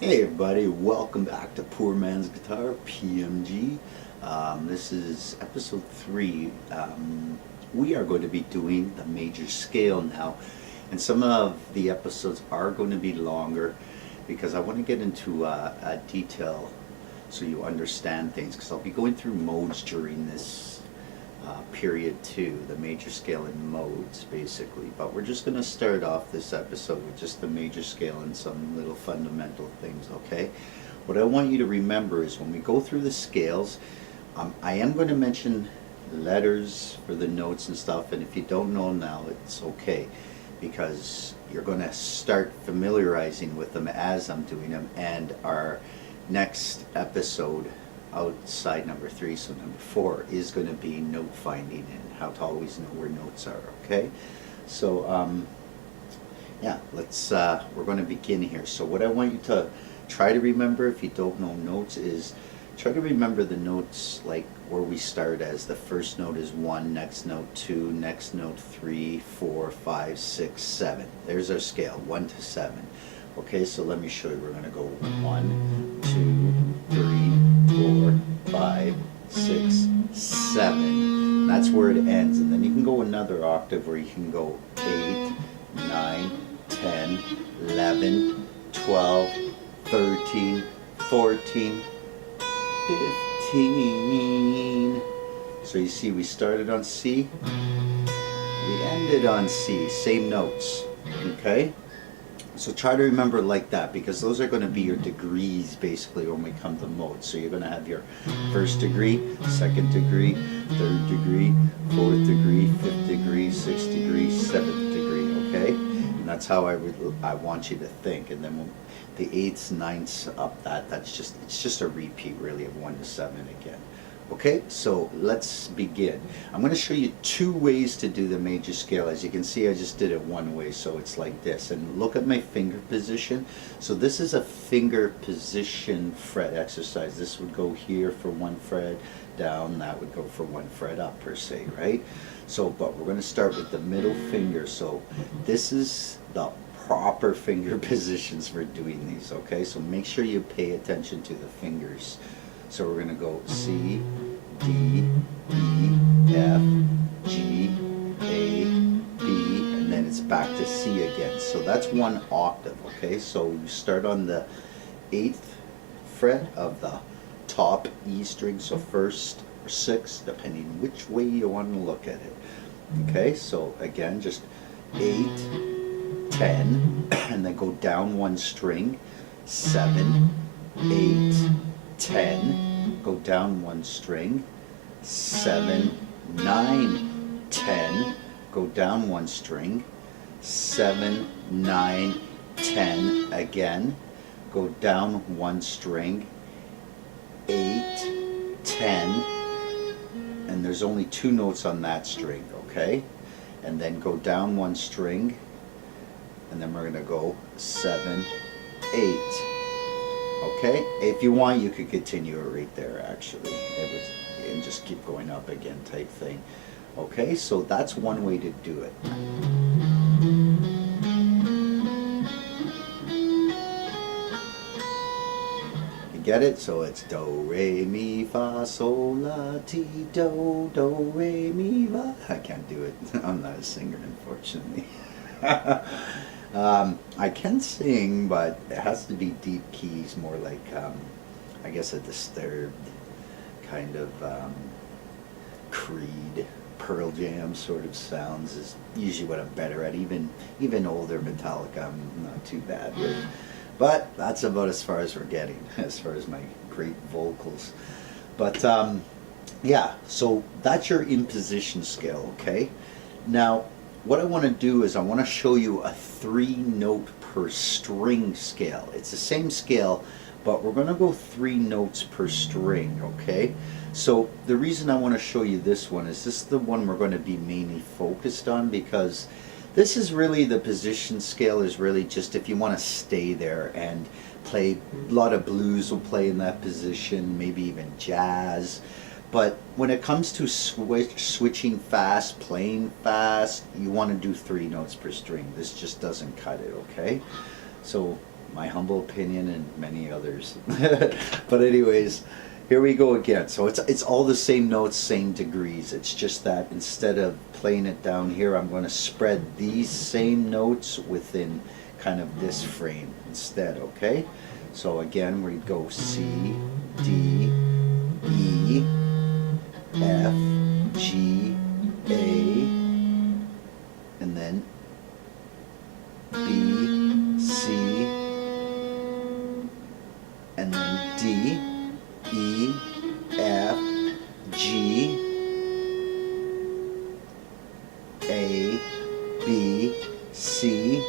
Hey everybody, welcome back to Poor Man's Guitar, PMG. This is episode 3. We are going to be doing the major scale now, and some of the episodes are going to be longer because I want to get into a detail so you understand things, because I'll be going through modes during this period too, the major scale in modes basically. But we're just going to start off this episode with just the major scale and some little fundamental things, okay? What I want you to remember is when we go through the scales, I am going to mention letters for the notes and stuff, and if you don't know now, it's okay, because you're going to start familiarizing with them as I'm doing them, and our next episode outside number 3, so number 4 is going to be note finding and how to always know where notes are, okay? So yeah, let's we're going to begin here. So what I want you to try to remember, if you don't know notes, is try to remember the notes like where we start as the first note is 1, next note 2, next note 3, 4, 5, 6, 7. There's our scale, 1 to 7. Okay, so let me show you. We're going to go 1, 2, 3, 4, 5, 6, 7. That's where it ends. And then you can go another octave where you can go 8, 9, 10, 11, 12, 13, 14, 15. So you see we started on C, we ended on C, same notes, okay? So try to remember like that, because those are going to be your degrees basically when we come to modes. So you're going to have your first degree, second degree, third degree, fourth degree, fifth degree, sixth degree, seventh degree, okay? And that's how I want you to think. And then when the eighths, ninths up it's just a repeat really of 1 to 7 again. Okay, so let's begin. I'm going to show you 2 ways to do the major scale. As you can see, I just did it one way, so it's like this. And look at my finger position. So this is a finger position fret exercise. This would go here for 1 fret down, that would go for 1 fret up per se, right? So, but we're going to start with the middle finger. So this is the proper finger positions for doing these, okay? So make sure you pay attention to the fingers. So we're going to go C, D, E, F, G, A, B, and then it's back to C again. So that's 1 octave, okay? So you start on the 8th fret of the top E string, so 1st or 6th, depending which way you want to look at it. Okay, so again, just 8, 10, and then go down 1 string, 7, 8, 10, go down 1 string, 7, 9, 10, go down 1 string, 7, 9, 10 again, go down 1 string, 8, 10, and there's only 2 notes on that string, okay? And then go down 1 string, and then we're going to go 7, 8. Okay, if you want, you could continue it right there actually, and just keep going up again type thing. Okay, so that's one way to do it. You get it? So it's do, re, mi, fa, sol, la, ti, do, do, re, mi, fa. I can't do it. I'm not a singer, unfortunately. I can sing, but it has to be deep keys, more like, I guess, a disturbed kind of Creed, Pearl Jam sort of sounds is usually what I'm better at. Even older Metallica I'm not too bad with. But that's about as far as we're getting, as far as my great vocals. But yeah, so that's your imposition scale, okay? Now, what I want to do is I want to show you a 3-note per string scale. It's the same scale, but we're going to go 3 notes per string, okay? So the reason I want to show you this one is this is the one we're going to be mainly focused on, because this is really the position scale is really just if you want to stay there and play. A lot of blues will play in that position, maybe even jazz. But when it comes to switching fast, playing fast, you want to do 3 notes per string. This just doesn't cut it, okay? So my humble opinion and many others. But anyways, here we go again. So it's all the same notes, same degrees. It's just that instead of playing it down here, I'm going to spread these same notes within kind of this frame instead, okay? So again, we go C, D, E, F, G, A, and then B, C, and then D, E, F, G, A, B, C.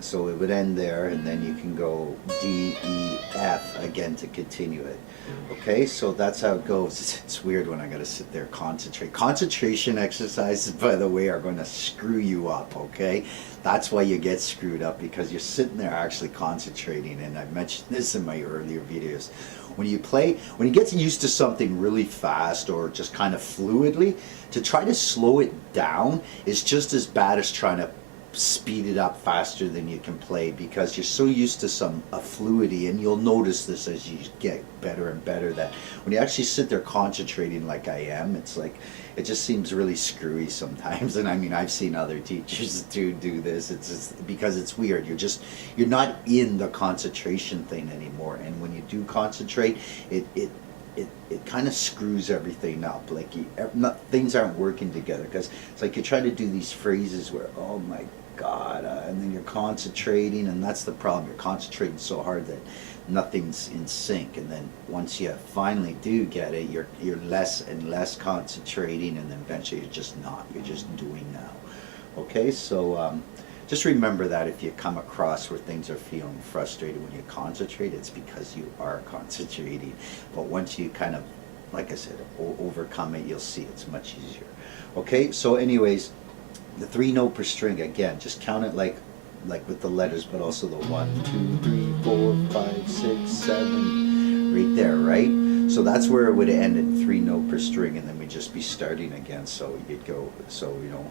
So it would end there, and then you can go D, E, F again to continue it. Okay, so that's how it goes. It's weird when I gotta sit there concentrate. Concentration exercises, by the way, are going to screw you up, okay? That's why you get screwed up, because you're sitting there actually concentrating, and I've mentioned this in my earlier videos. When you play, when you get used to something really fast or just kind of fluidly, to try to slow it down is just as bad as trying to speed it up faster than you can play, because you're so used to some fluidity, and you'll notice this as you get better and better, that when you actually sit there concentrating like I am, it's like it just seems really screwy sometimes. And I mean, I've seen other teachers do this. It's just because it's weird. You're not in the concentration thing anymore, and when you do concentrate, it kind of screws everything up. Like things aren't working together, because it's like you're trying to do these phrases where, oh my God, and then you're concentrating, and that's the problem. You're concentrating so hard that nothing's in sync, and then once you finally do get it, you're less and less concentrating, and then eventually you're just not. You're just doing now. Okay, so just remember that if you come across where things are feeling frustrated when you concentrate, it's because you are concentrating. But once you kind of, like I said, overcome it, you'll see it's much easier. Okay, so anyways, the 3 note per string, again, just count it like with the letters, but also the 1, 2, 3, 4, 5, 6, 7, right there, right? So that's where it would end in 3 note per string, and then we'd just be starting again. So you'd go, so you know.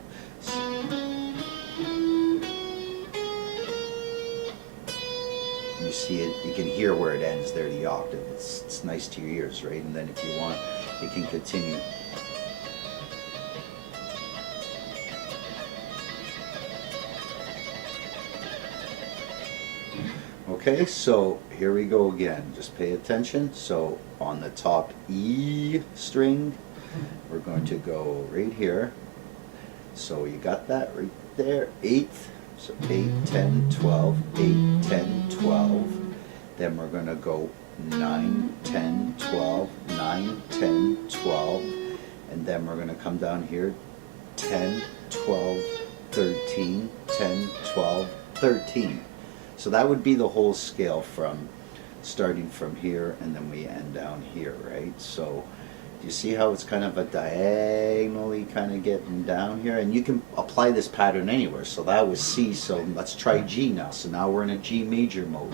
You see it, you can hear where it ends there, the octave. It's nice to your ears, right? And then if you want, you can continue. Okay, so here we go again. Just pay attention. So on the top E string, we're going to go right here. So you got that right there, 8th. So 8, 10, 12, 8, 10, 12. Then we're going to go 9, 10, 12, 9, 10, 12. And then we're going to come down here, 10, 12, 13, 10, 12, 13. So that would be the whole scale from starting from here, and then we end down here, right? So you see how it's kind of a diagonally kind of getting down here, and you can apply this pattern anywhere. So that was C, so let's try G now. So now we're in a G major mode.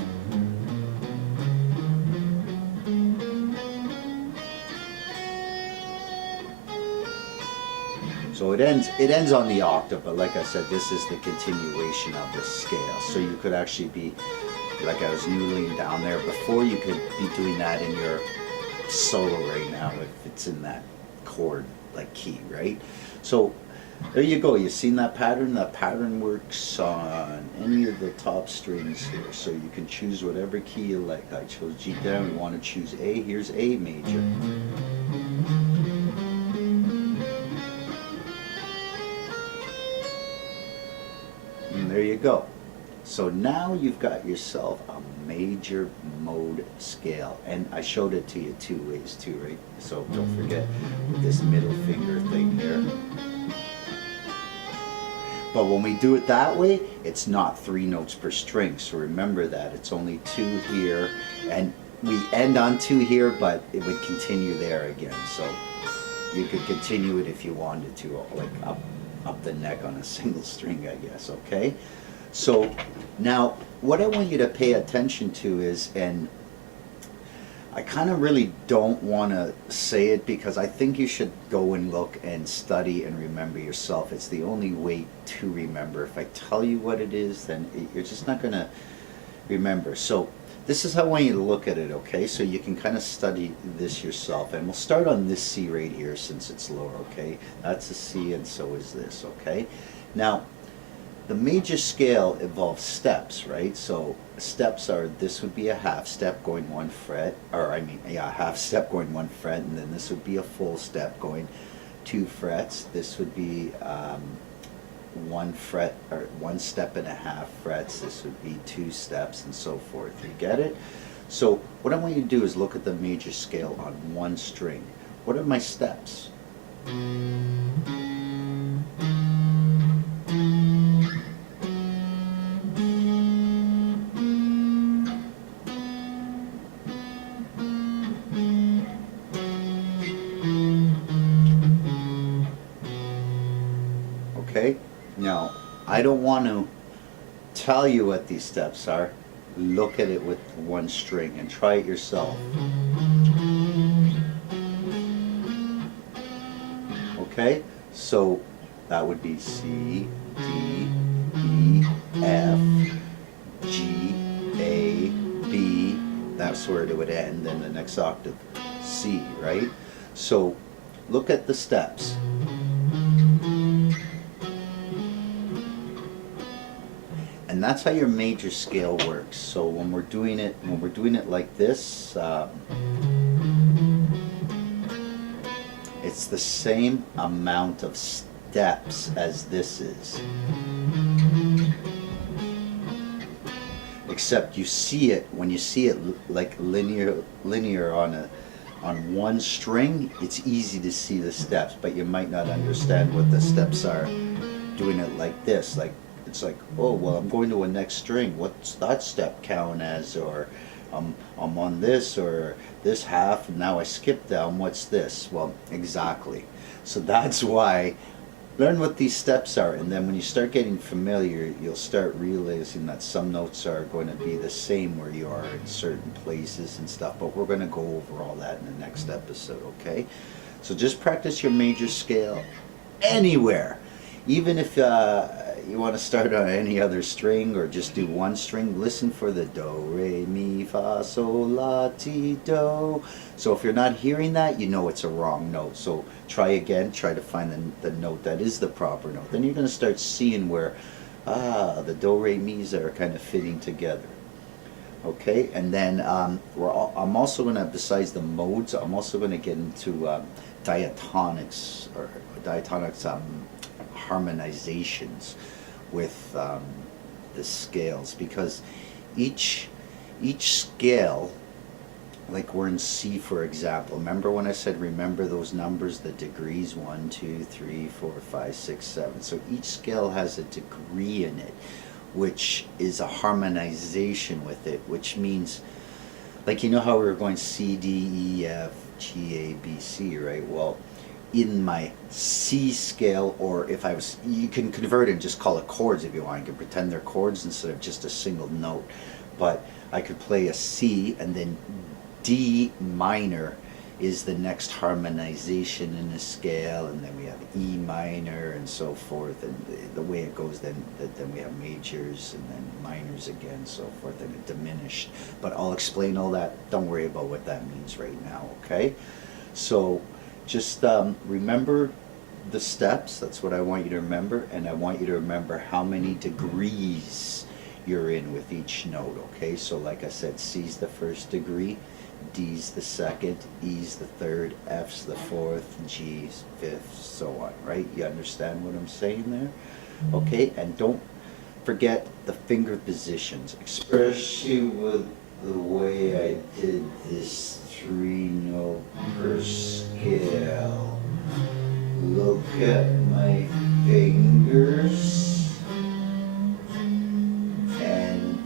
So it ends on the octave, but like I said, this is the continuation of the scale. So you could actually be, like I was noodling down there before, you could be doing that in your solo right now if it's in that chord like key, right? So there you go. You've seen that pattern. That pattern works on any of the top strings here, so you can choose whatever key you like. I chose G down. We want to choose A. Here's A major. And there you go. So now you've got yourself a major mode scale, and I showed it to you 2 ways too, right? So don't forget this middle finger thing here. But when we do it that way, it's not 3 notes per string. So remember that it's only 2 here, and we end on 2 here, but it would continue there again. So you could continue it if you wanted to, like up the neck on a single string, I guess. Okay. So now what I want you to pay attention to is, and I kind of really don't want to say it because I think you should go and look and study and remember yourself. It's the only way to remember. If I tell you what it is, then you're just not going to remember. So this is how I want you to look at it, okay? So you can kind of study this yourself. And we'll start on this C right here since it's lower, okay? That's a C and so is this, okay? Now, the major scale involves steps, right? So steps are, this would be a half step going one fret, or I mean, yeah, a half step going one fret, and then this would be a full step going 2 frets. This would be one fret, or 1 step and a half frets. This would be 2 steps and so forth. You get it? So what I want you to do is look at the major scale on one string. What are my steps? Okay? Now, I don't want to tell you what these steps are. Look at it with one string and try it yourself. Okay? So that would be C, D, E, F, G, A, B. That's where it would end, then the next octave, C, right? So look at the steps. And that's how your major scale works. So when we're doing it like this, it's the same amount of steps as this is. Except you see it, when you see it like linear on one string, it's easy to see the steps, but you might not understand what the steps are doing it like this. Like, it's like, oh, well, I'm going to a next string. What's that step count as? Or I'm on this, or this half, and now I skip down. What's this? Well, exactly. So that's why, learn what these steps are, and then when you start getting familiar, you'll start realizing that some notes are going to be the same where you are in certain places and stuff, but we're going to go over all that in the next episode, okay? So just practice your major scale anywhere. Even if you want to start on any other string or just do one string, listen for the do, re, mi, fa, sol, la, ti, do. So if you're not hearing that, you know it's a wrong note. So try again, try to find the note that is the proper note. Then you're going to start seeing where, the do, re, mi's are kind of fitting together. Okay, and then I'm also going to, besides the modes, I'm also going to get into diatonics, or diatonics harmonizations with the scales, because each scale, like we're in C for example, remember when I said remember those numbers, the degrees, 1, 2, 3, 4, 5, 6, 7. So each scale has a degree in it, which is a harmonization with it, which means, like, you know how we were going C, D, E, F, G, A, B, C, right? Well, in my C scale, or if I was, you can convert it and just call it chords if you want. You can pretend they're chords instead of just a single note. But I could play a C, and then D minor is the next harmonization in the scale, and then we have E minor and so forth, and the way it goes, then we have majors and then minors again, so forth, and it diminished. But I'll explain all that. Don't worry about what that means right now, okay? So just remember the steps. That's what I want you to remember, and I want you to remember how many degrees you're in with each note, okay? So like I said, C's the first degree, D's the second, E's the third, F's the fourth, G's fifth, so on, right? You understand what I'm saying there? Okay, and don't forget the finger positions, especially with the way I did this 3-note per scale. Look at my fingers and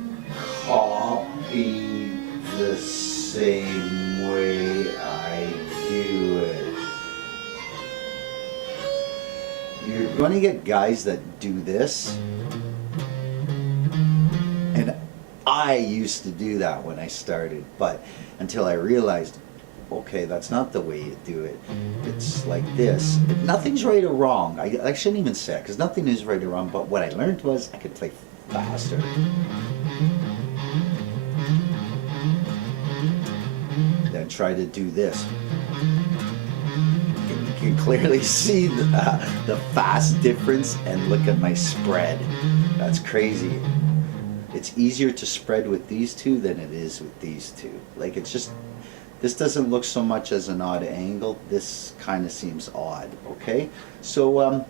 copy the same way I do it. You're going to get guys that do this, and I used to do that when I started, but until I realized, okay, that's not the way you do it. It's like this. Nothing's right or wrong. I shouldn't even say it, because nothing is right or wrong, but what I learned was I could play faster. try to do this. You can clearly see the fast difference, and look at my spread. That's crazy. It's easier to spread with these two than it is with these two. Like, it's just, this doesn't look so much as an odd angle. This kind of seems odd, okay? So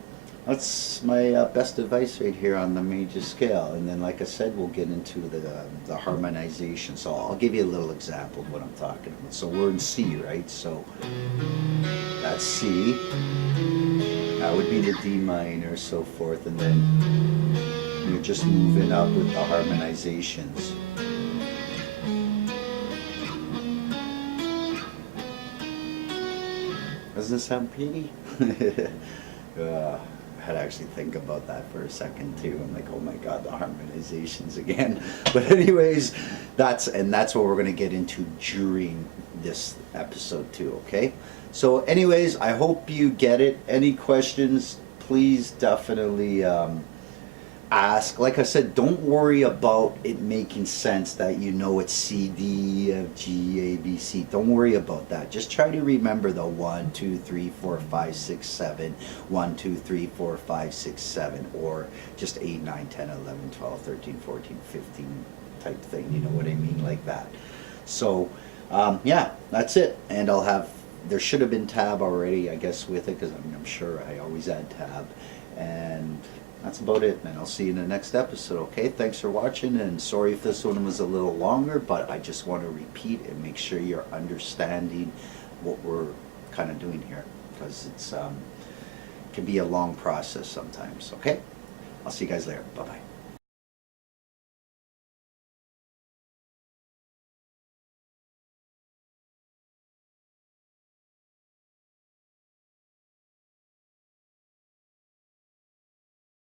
that's my best advice right here on the major scale. And then, like I said, we'll get into the harmonization. So I'll give you a little example of what I'm talking about. So we're in C, right? So that's C. That would be the D minor, so forth. And then you're just moving up with the harmonizations. Doesn't this sound pretty? I had to actually think about that for a second too. I'm like, oh my god, the harmonizations again. But anyways, that's what we're going to get into during this episode too, okay? So anyways, I hope you get it. Any questions, please definitely ask. Like I said, don't worry about it making sense that you know it's C, D, F, G, A, B, C. Don't worry about that. Just try to remember the 1, 2, 3, 4, 5, 6, 7, 1, 2, 3, 4, 5, 6, 7, or just 8, 9, 10, 11, 12, 13, 14, 15 type thing. You know what I mean? Like that. So, yeah, that's it. And I'll have, there should have been tab already, I guess, with it, because I'm sure I always add tab. And that's about it, man. I'll see you in the next episode, okay? Thanks for watching, and sorry if this one was a little longer, but I just want to repeat and make sure you're understanding what we're kind of doing here, because it's can be a long process sometimes, okay? I'll see you guys later. Bye-bye.